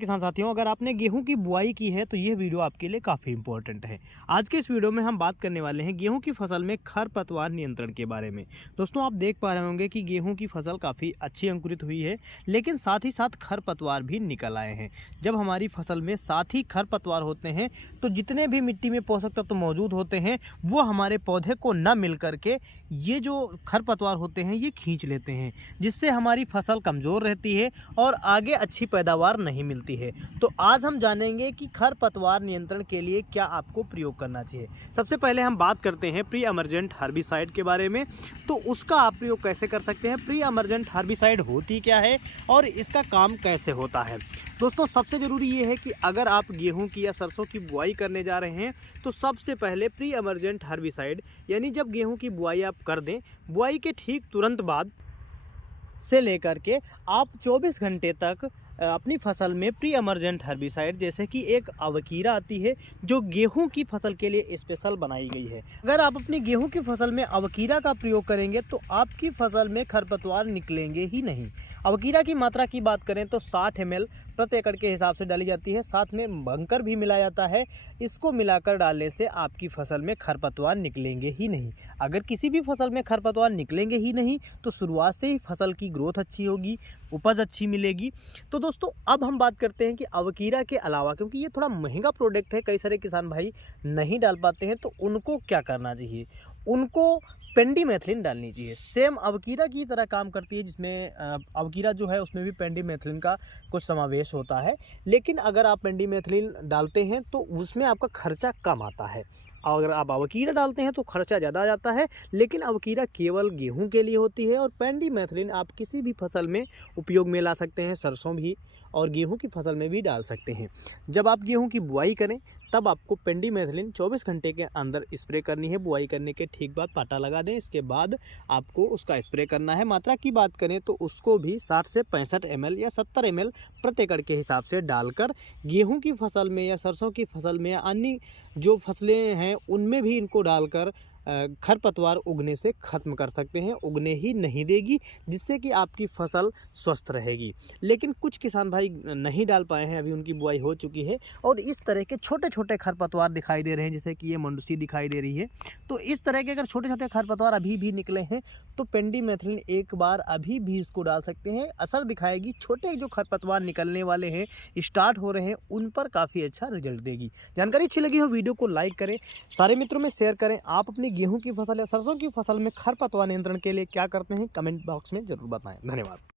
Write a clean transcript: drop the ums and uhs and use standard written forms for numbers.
किसान साथियों, अगर आपने गेहूं की बुआई की है तो यह वीडियो आपके लिए काफ़ी इंपॉर्टेंट है। आज के इस वीडियो में हम बात करने वाले हैं गेहूं की फसल में खरपतवार नियंत्रण के बारे में। दोस्तों, आप देख पा रहे होंगे कि गेहूं की फसल काफ़ी अच्छी अंकुरित हुई है, लेकिन साथ ही साथ खरपतवार भी निकल आए हैं। जब हमारी फसल में साथ ही खरपतवार होते हैं तो जितने भी मिट्टी में पोषक तत्व मौजूद होते हैं वो हमारे पौधे को न मिल करके ये जो खरपतवार होते हैं ये खींच लेते हैं, जिससे हमारी फसल कमज़ोर रहती है और आगे अच्छी पैदावार नहीं मिलती है। तो आज हम जानेंगे कि खरपतवार नियंत्रण के लिए क्या आपको प्रयोग करना चाहिए। सबसे पहले हम बात करते हैं प्री एमर्जेंट हर्बिसाइड के बारे में। तो उसका आप प्रयोग कैसे कर सकते हैं, प्री एमर्जेंट हर्बिसाइड होती क्या है और इसका काम कैसे होता है। दोस्तों, सबसे ज़रूरी ये है कि अगर आप गेहूं की या सरसों की बुआई करने जा रहे हैं तो सबसे पहले प्री एमर्जेंट हर्बिसाइड यानी जब गेहूं की बुआई आप कर दें, बुआई के ठीक तुरंत बाद से लेकर के आप 24 घंटे तक अपनी फसल में प्री एमर्जेंट हर्बिसाइड जैसे कि एक अवकीरा आती है जो गेहूं की फसल के लिए स्पेशल बनाई गई है। अगर आप अपनी गेहूं की फसल में अवकीरा का प्रयोग करेंगे तो आपकी फसल में खरपतवार निकलेंगे ही नहीं। अवकीरा की मात्रा की बात करें तो 60 ml प्रति एकड़ के हिसाब से डाली जाती है, साथ में बंकर भी मिलाया जाता है। इसको मिलाकर डालने से आपकी फसल में खरपतवार निकलेंगे ही नहीं। अगर किसी भी फसल में खरपतवार निकलेंगे ही नहीं तो शुरुआत से ही फसल की ग्रोथ अच्छी होगी, उपज अच्छी मिलेगी। तो दोस्तों, अब हम बात करते हैं कि अवकीरा के अलावा, क्योंकि ये थोड़ा महंगा प्रोडक्ट है, कई सारे किसान भाई नहीं डाल पाते हैं, तो उनको क्या करना चाहिए, उनको पेंडीमेथिलिन डालनी चाहिए। सेम अवकीरा की तरह काम करती है, जिसमें अवकीरा जो है उसमें भी पेंडीमेथिलिन का कुछ समावेश होता है। लेकिन अगर आप पेंडीमेथिलिन डालते हैं तो उसमें आपका खर्चा कम आता है। अगर आप अवकीरा डालते हैं तो खर्चा ज़्यादा आ जाता है। लेकिन अवकीरा केवल गेहूं के लिए होती है और पेंडीमेथिलिन आप किसी भी फसल में उपयोग में ला सकते हैं, सरसों भी और गेहूं की फसल में भी डाल सकते हैं। जब आप गेहूं की बुआई करें तब आपको पेंडीमेथिलिन 24 घंटे के अंदर स्प्रे करनी है। बुआई करने के ठीक बाद पाटा लगा दें, इसके बाद आपको उसका स्प्रे करना है। मात्रा की बात करें तो उसको भी 60 से 65 ml या 70 ml प्रति एकड़ के हिसाब से डालकर गेहूं की फसल में या सरसों की फसल में या अन्य जो फसलें हैं उनमें भी इनको डालकर खरपतवार उगने से ख़त्म कर सकते हैं। उगने ही नहीं देगी, जिससे कि आपकी फसल स्वस्थ रहेगी। लेकिन कुछ किसान भाई नहीं डाल पाए हैं, अभी उनकी बुआई हो चुकी है और इस तरह के छोटे छोटे खरपतवार दिखाई दे रहे हैं, जैसे कि ये मंडूसी दिखाई दे रही है। तो इस तरह के अगर छोटे छोटे खरपतवार अभी भी निकले हैं तो पेंडीमेथिलिन एक बार अभी भी इसको डाल सकते हैं, असर दिखाएगी। छोटे जो खरपतवार निकलने वाले हैं, स्टार्ट हो रहे हैं, उन पर काफ़ी अच्छा रिजल्ट देगी। जानकारी अच्छी लगी हो वीडियो को लाइक करें, सारे मित्रों में शेयर करें। आप अपनी गेहूं की फसल या सरसों की फसल में खरपतवार नियंत्रण के लिए क्या करते हैं, कमेंट बॉक्स में जरूर बताएं। धन्यवाद।